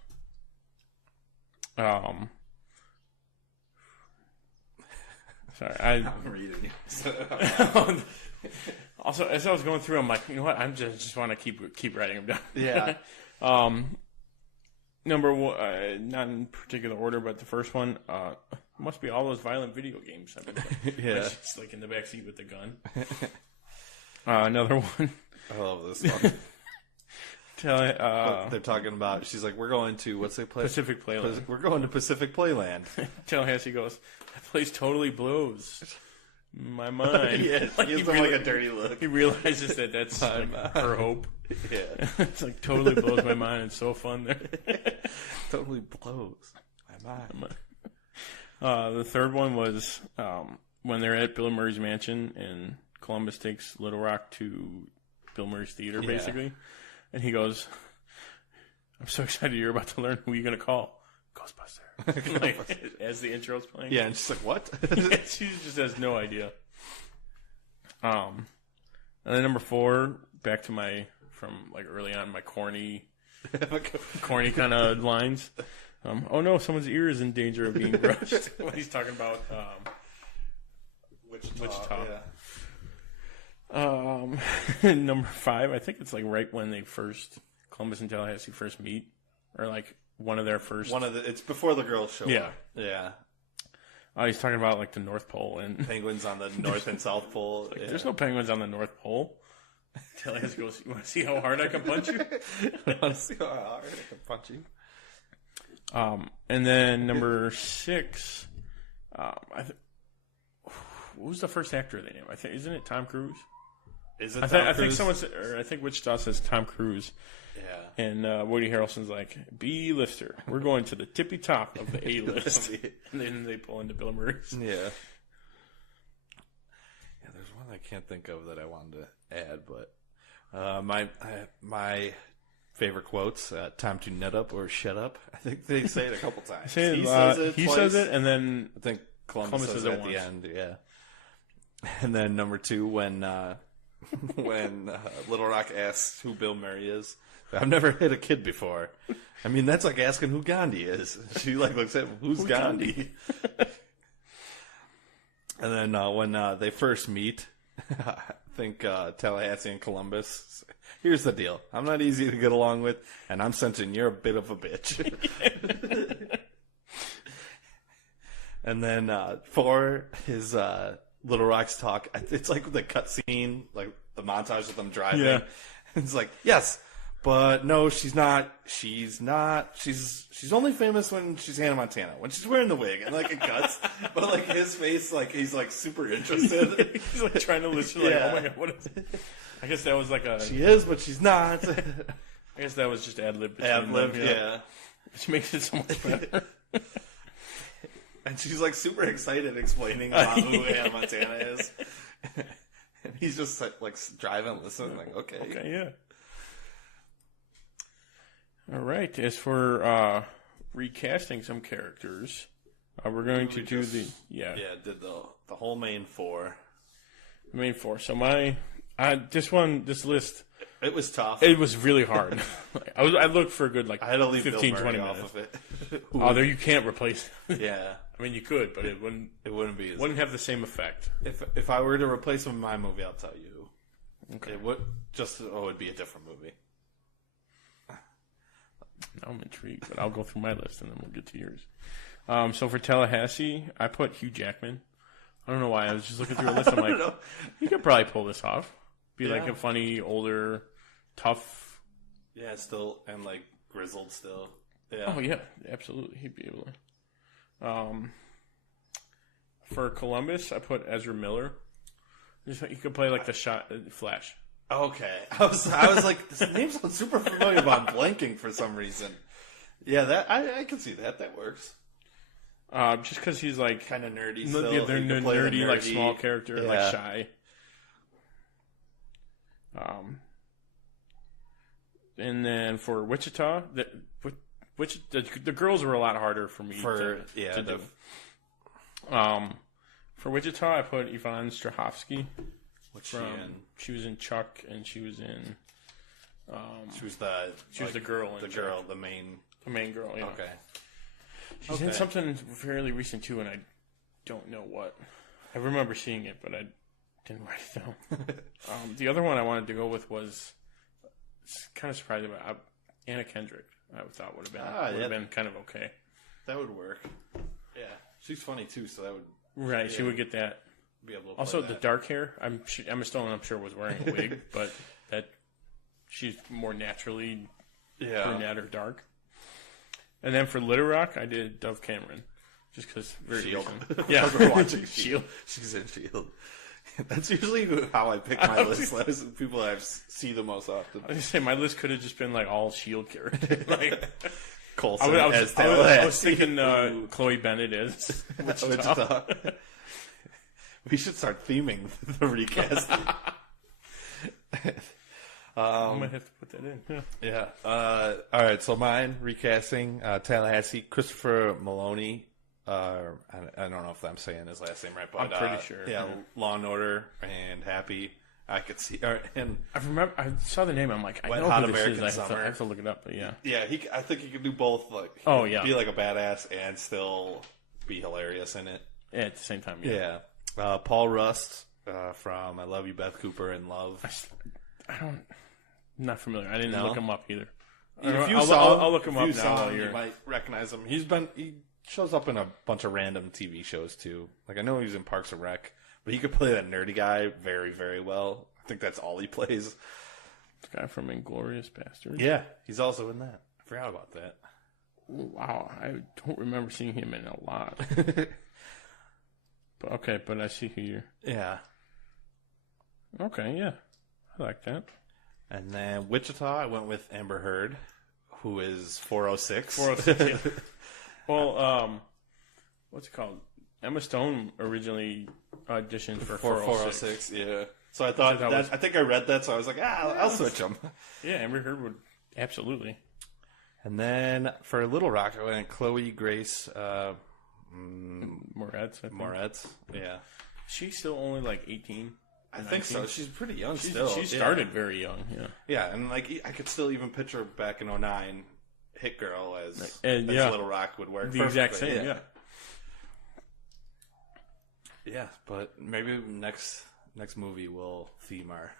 Sorry, I'm reading you. Also, as I was going through, I'm like, you know what? I just want to keep writing them down. Yeah. Number one, not in particular order, but the first one must be all those violent video games. I've been playing. Yeah. It's like in the backseat with the gun. Another one. I love this one. They're talking about. She's like, we're going to what's it? Pacific Playland. We're going to Pacific Playland. Tallahassee goes, that place totally blows my mind. Yeah, like, he gives him like a dirty look. He realizes that that's like her hope. Yeah, it's like totally blows my mind. It's so fun there. Totally blows my mind. The third one was when they're at Bill Murray's mansion and Columbus takes Little Rock to Bill Murray's theater, basically. And he goes, I'm so excited you're about to learn who you're going to call. Ghostbuster. Like, as the intro's playing. Yeah, and she's like, what? Yeah, she just has no idea. And then number 4, back to from like early on, my corny kind of lines. Oh no, someone's ear is in danger of being crushed. When he's talking about Wichita. Yeah. Number 5, I think it's like right when Columbus and Tallahassee first meet, or like one of their first. It's before the girls show Yeah. up. Yeah. He's talking about like the North Pole and penguins on the North and South Pole. Like, there's no penguins on the North Pole. Tallahassee goes, you want to see how hard I can punch you? I want to see how hard I can punch you. And then number 6, what was the first actor they named? Isn't it Tom Cruise? Is it? I think Wichita says Tom Cruise. Yeah. And Woody Harrelson's like, B-lister. We're going to the tippy top of the A-list. And then they pull into Bill Murray's. Yeah. Yeah, there's one I can't think of that I wanted to add, but my favorite quotes, time to nut up or shut up. I think they say it a couple times. He says it, and then I think Columbus says it at the end, yeah. And then number 2, when Little Rock asks who Bill Murray is, I've never hit a kid before. I mean, that's like asking who Gandhi is. She like looks at who's Gandhi. And then when they first meet, I think Tallahassee and Columbus. Here's the deal: I'm not easy to get along with, and I'm sensing you're a bit of a bitch. And then for his Little Rock's talk, it's like the cutscene, like the montage of them driving. Yeah. It's like, yes, but no, she's not. She's only famous when she's Hannah Montana, when she's wearing the wig, and like it cuts. But like his face, like he's like super interested. He's like trying to listen. Like, oh my god, what is it? I guess that was like a. She is, but she's not. I guess that was just ad lib. Yeah. Which makes it so much better. And she's like super excited explaining about who Hannah Montana is. And he's just like driving, listening, like, okay, yeah. All right. As for recasting some characters, we're going to do did the whole main 4. The main 4. So this list. It was tough. It was really hard. I looked for a good I had to leave 15, Bill 20 Murray minutes. off of it. There you can't replace it. Yeah. I mean, you could, but it wouldn't. It wouldn't be. Wouldn't have the same effect. If I were to replace him in my movie, I'll tell you. Okay. It would it'd be a different movie. Now I'm intrigued, but I'll go through my list and then we'll get to yours. So for Tallahassee, I put Hugh Jackman. I don't know why. I was just looking through a list. I'm like, he could probably pull this off. Be like a funny, older, tough. Yeah, still, and like grizzled still. Yeah. Oh yeah, absolutely. He'd be able to. For Columbus, I put Ezra Miller. He could play like the Flash. Okay, I was like, this name sounds super familiar, but I'm blanking for some reason. Yeah, that I can see that. That works. Just because he's like kind of nerdy. Still. Yeah, they're nerdy, like small character, like shy. And then for Wichita, the girls were a lot harder for me to do. For Wichita, I put Yvonne Strahovski. She was in Chuck, and she was in. She was the girl. The main girl. Yeah. Okay. She's in something fairly recent too, and I don't know what. I remember seeing it, but I didn't write it down. The other one I wanted to go with was kind of surprising, but Anna Kendrick. I thought would have been kind of okay. That would work. Yeah, she's funny too, so that would right. She would get that. Be able to also, the dark hair. Emma Stone, I'm sure, was wearing a wig, but that she's more naturally brunette or dark. And then for Little Rock, I did Dove Cameron, just because Shield. Yeah, we're watching Shield. She's in Shield. That's usually how I pick my list. That's the people I see the most often. I was gonna say my list could have just been like all Shield characters. Like Coulson I was thinking Chloe Bennett is Wichita. We should start theming the recasting. I might have to put that in. Yeah. All right. So mine recasting Tallahassee, Christopher Maloney. I don't know if I'm saying his last name right, but I'm pretty sure. Yeah, Law and Order and Happy. I could see. And I saw the name. I'm like, I Wet know Hot who this American is. Summer. I have to look it up. But yeah. Yeah. I think he could do both. Like, be like a badass and still be hilarious in it. Yeah, at the same time. Yeah. Paul Rust from I Love You, Beth Cooper, and Love. I'm not familiar. I didn't look him up either. If you I'll look him up now. You might recognize him. He shows up in a bunch of random TV shows too. Like I know he was in Parks and Rec, but he could play that nerdy guy very, very well. I think that's all he plays. The guy from Inglourious Basterds. Yeah, he's also in that. I forgot about that. Wow, I don't remember seeing him in a lot. But okay, but I see who you're. Yeah. Okay, yeah, I like that. And then Wichita, I went with Amber Heard, who is 406. 406. Yeah. Well, what's it called? Emma Stone originally auditioned for 406. Yeah. So I thought I think I read that, so I was like, I'll switch them. Yeah, Amber Heard would absolutely. And then for Little Rock, I went Chloe Grace Moretz. Moretz. Yeah. She's still only like 18. I think so. She's pretty young still. She started very young. Yeah. Yeah, and like I could still even picture back in 2009, Hit Girl as Little Rock would work. The exact same. Yeah. Yeah, but maybe next movie we'll theme our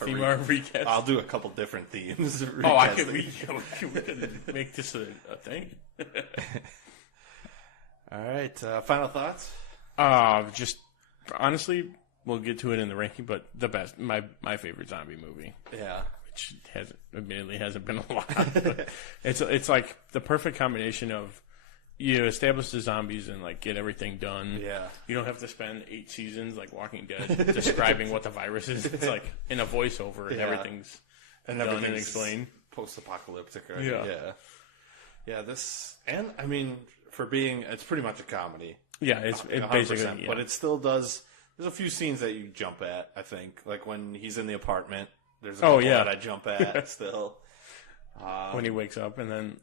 recast. I'll do a couple different themes. We can make this a thing. All right. Final thoughts? Just honestly, we'll get to it in the ranking, but the best, my favorite zombie movie. Yeah. Which admittedly hasn't been a lot. But it's like the perfect combination of you establish the zombies and like get everything done. Yeah. You don't have to spend 8 seasons like Walking Dead describing what the virus is. It's like in a voiceover and everything's done and explained. Post-apocalyptic. Right? Yeah. Yeah. This, and I mean, it's pretty much a comedy. Yeah, it's basically. Yeah. But it still does. There's a few scenes that you jump at. I think, like when he's in the apartment. There's a couple that I jump at still. When he wakes up, and then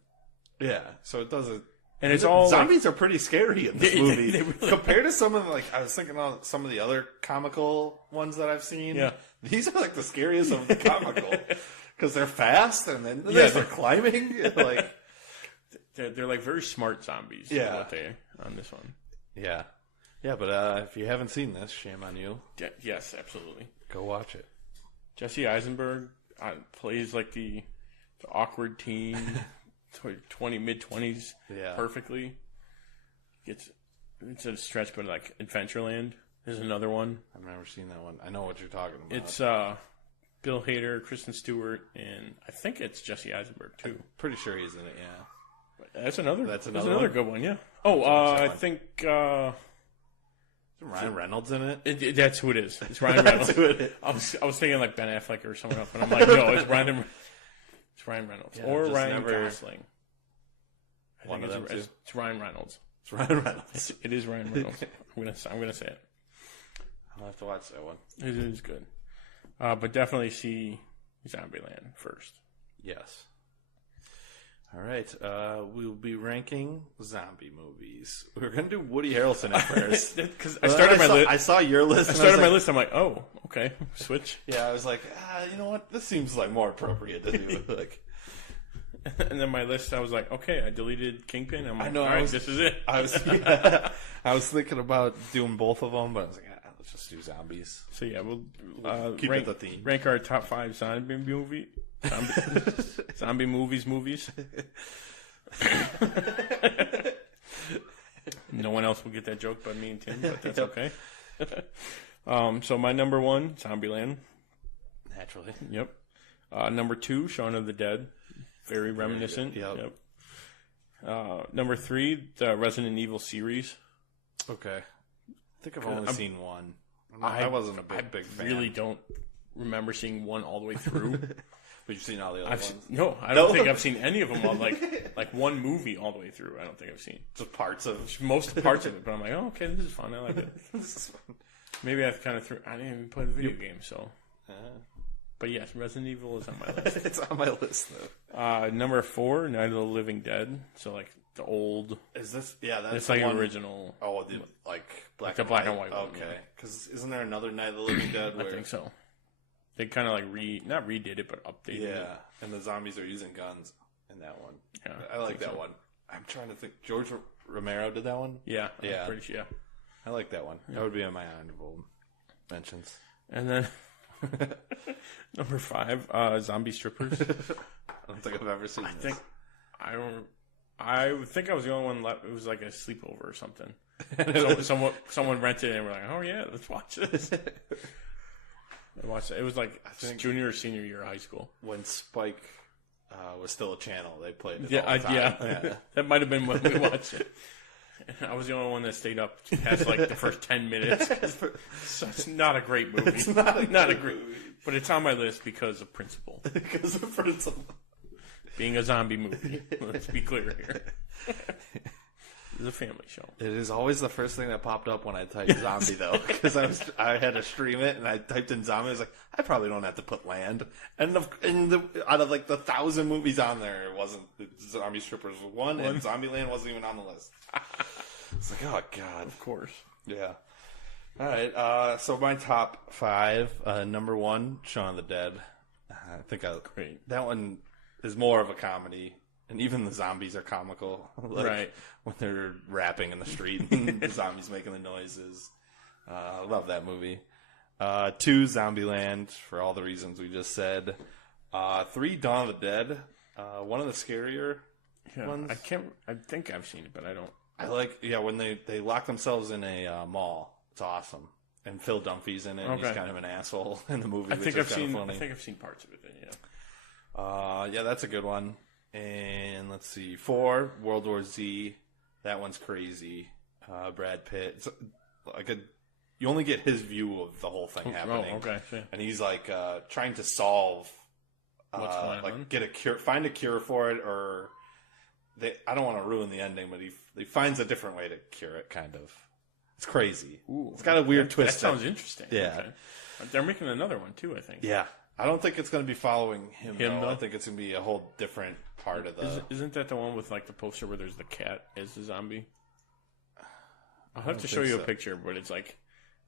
so it doesn't. And it's all zombies are pretty scary in this movie they really compared to some of I was thinking of some of the other comical ones that I've seen. Yeah, these are like the scariest of the comical because they're fast and then they're climbing. Like they're like very smart zombies. Yeah, what they on this one. Yeah, but if you haven't seen this, shame on you. Yes, absolutely. Go watch it. Jesse Eisenberg plays like the awkward teen, mid-20s, perfectly. It's a stretch, but like Adventureland is another one. I've never seen that one. I know what you're talking about. It's Bill Hader, Kristen Stewart, and I think it's Jesse Eisenberg too. I'm pretty sure he's in it. Yeah, but that's another one? good one. Yeah. Oh, I think. Ryan Reynolds in it? That's who it is. It's Ryan Reynolds. That's who it is. I was thinking like Ben Affleck or someone else, but I'm like, no, it's Ryan Reynolds or Ryan Gosling. One of them. It's Ryan Reynolds. It's Ryan Reynolds. It is Ryan Reynolds. I'm gonna say it. I'll have to watch that one. It is good, but definitely see Zombieland first. Yes. All right, we'll be ranking zombie movies. We're going to do Woody Harrelson at first. Because I started my list. I saw your list. I started my list. I'm like, oh, okay, switch. Yeah, I was like, you know what? This seems like more appropriate to do. And then my list, I was like, okay, I deleted Kingpin. I'm like, I know, all right, this is it. I was thinking about doing both of them, but I was like, let's just do zombies. So yeah, we'll keep it the theme. Rank our top 5 zombie movies. No one else will get that joke but me and Tim, but that's okay. So my number 1, Zombieland. Naturally. Yep. Number 2, Shaun of the Dead. Very reminiscent. Yep. Number 3, the Resident Evil series. Okay. I think I've only seen one. I wasn't a big fan. I really don't remember seeing one all the way through. But you've seen all the other ones? No, I don't think I've seen any of them. Like one movie all the way through. I don't think I've seen. Just parts of most parts of it. But I'm like, oh, okay, this is fun. I like it. Maybe I've kind of threw. I didn't even play the video game, so. But yes, Resident Evil is on my list. It's on my list though. Number 4, Night of the Living Dead. So like the old. Is this? Yeah, that's it's the like one, original. Oh, like black and black white. and white one. Okay, because isn't there another Night of the Living Dead? Where... I think so. They kind of like not redid it, but updated it. Yeah, and the zombies are using guns in that one. Yeah, I like that one. I'm trying to think. George Romero did that one? Yeah. Yeah. Pretty sure, yeah. I like that one. That would be on my honorable mentions. And then number 5, Zombie Strippers. I don't think I've ever seen this. I think I was the only one left. It was like a sleepover or something. Someone rented it and we're like, oh yeah, let's watch this. I watched it. It was like junior or senior year of high school. When Spike was still a channel, they played it all the time. Yeah. That might have been when we watched it. I was the only one that stayed up past like the first 10 minutes. So it's not a great movie. It's not a great movie. But it's on my list because of principle. Because of principle. Being a zombie movie. Let's be clear here. It's a family show. It is always the first thing that popped up when I typed zombie, though, because I had to stream it and I typed in zombie. I was like, I probably don't have to put land. And out of like the 1,000 movies on there, it wasn't. Zombie Strippers was one, and Zombieland wasn't even on the list. It's like, oh god, of course, yeah. All right, so my top 5, number 1, Shaun of the Dead. I think great. That one is more of a comedy. And even the zombies are comical. Like, right. When they're rapping in the street and the zombies making the noises. I love that movie. 2, Zombieland, for all the reasons we just said. 3, Dawn of the Dead. One of the scarier ones. I think I've seen it, but I don't. I like, when they lock themselves in a mall. It's awesome. And Phil Dunphy's in it. Okay. He's kind of an asshole in the movie. I think I've seen parts of it then, yeah. Yeah, that's a good one. And let's see, 4, World War Z. That one's crazy. Brad Pitt. It's like you only get his view of the whole thing happening. Oh, okay. Sure. And he's like trying to solve, what's going on? Get a cure, find a cure for it, or I don't want to ruin the ending, but he finds a different way to cure it. Kind of, it's crazy. Ooh, it's got a weird twist. That sounds interesting. Yeah, okay. They're making another one too, I think. Yeah. I don't think it's going to be following him though. Though? I think it's going to be a whole different part of the... Isn't that the one with like the poster where there's the cat as the zombie? I'll have to show you a picture, but it's like...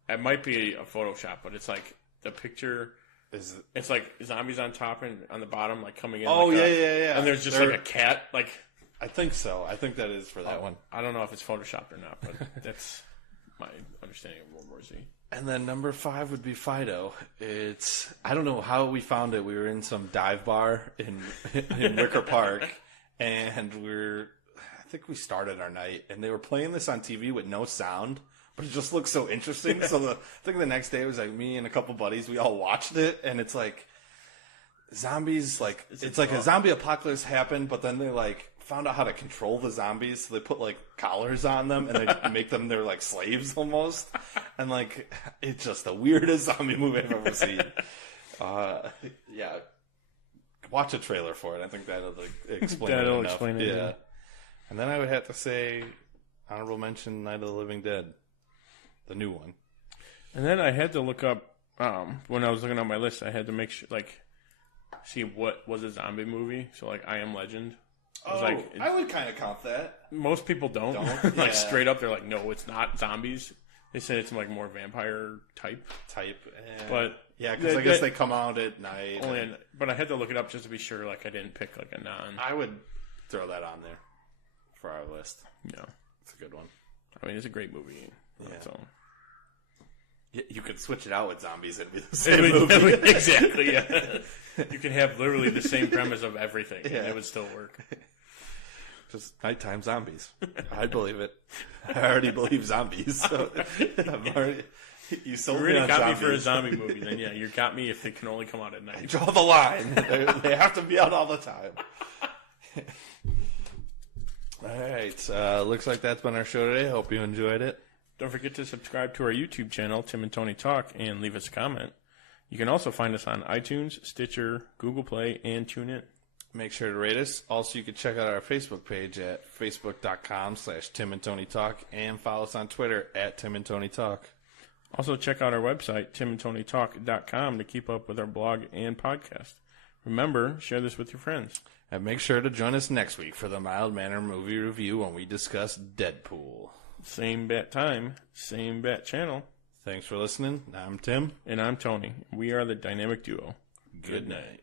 It might be a Photoshop, but it's like the picture... It's like zombies on top and on the bottom, like coming in. Oh, like yeah. And there's just like a cat, like... I think so. I think that is for that one. I don't know if it's Photoshopped or not, but that's my understanding of World War Z. And then number 5 would be Fido. I don't know how we found it. We were in some dive bar in Wicker Park, and I think we started our night, and they were playing this on TV with no sound, but it just looked so interesting. So I think the next day it was like me and a couple buddies, we all watched it, and it's like zombies, like it's like a zombie apocalypse happened, but then they like found out how to control the zombies, so they put like collars on them and they make them their like slaves almost, and like it's just the weirdest zombie movie I've ever seen. Yeah, watch a trailer for it. I think that'll like explain it enough. Explain it. Yeah, and then I would have to say honorable mention Night of the Living Dead, the new one. And then I had to look up when I was looking at my list. I had to make sure see what was a zombie movie. So like I Am Legend. I would kind of count that. Most people don't. Yeah. Like straight up, they're like, no, it's not zombies. They said it's like more vampire type. But yeah, because I guess they come out at night. But I had to look it up just to be sure. Like I didn't pick like a non. I would throw that on there for our list. Yeah, it's a good one. I mean, it's a great movie. Yeah. So. You could switch it out with zombies and be the same movie. Exactly. Yeah. You can have literally the same premise of everything, and it would still work. Just nighttime zombies. I believe it. I already believe zombies. So you sold me on got me for a zombie movie. Then yeah, you got me if they can only come out at night. Draw the line. They have to be out all the time. All right. Looks like that's been our show today. Hope you enjoyed it. Don't forget to subscribe to our YouTube channel, Tim and Tony Talk, and leave us a comment. You can also find us on iTunes, Stitcher, Google Play, and TuneIn. Make sure to rate us. Also, you can check out our Facebook page at facebook.com/Tim and Tony Talk and follow us on Twitter at Tim and Tony Talk. Also, check out our website, timandtonytalk.com, to keep up with our blog and podcast. Remember, share this with your friends. And make sure to join us next week for the Mild Manner movie review when we discuss Deadpool. Same bat time, same bat channel. Thanks for listening. I'm Tim. And I'm Tony. We are the Dynamic Duo. Good night.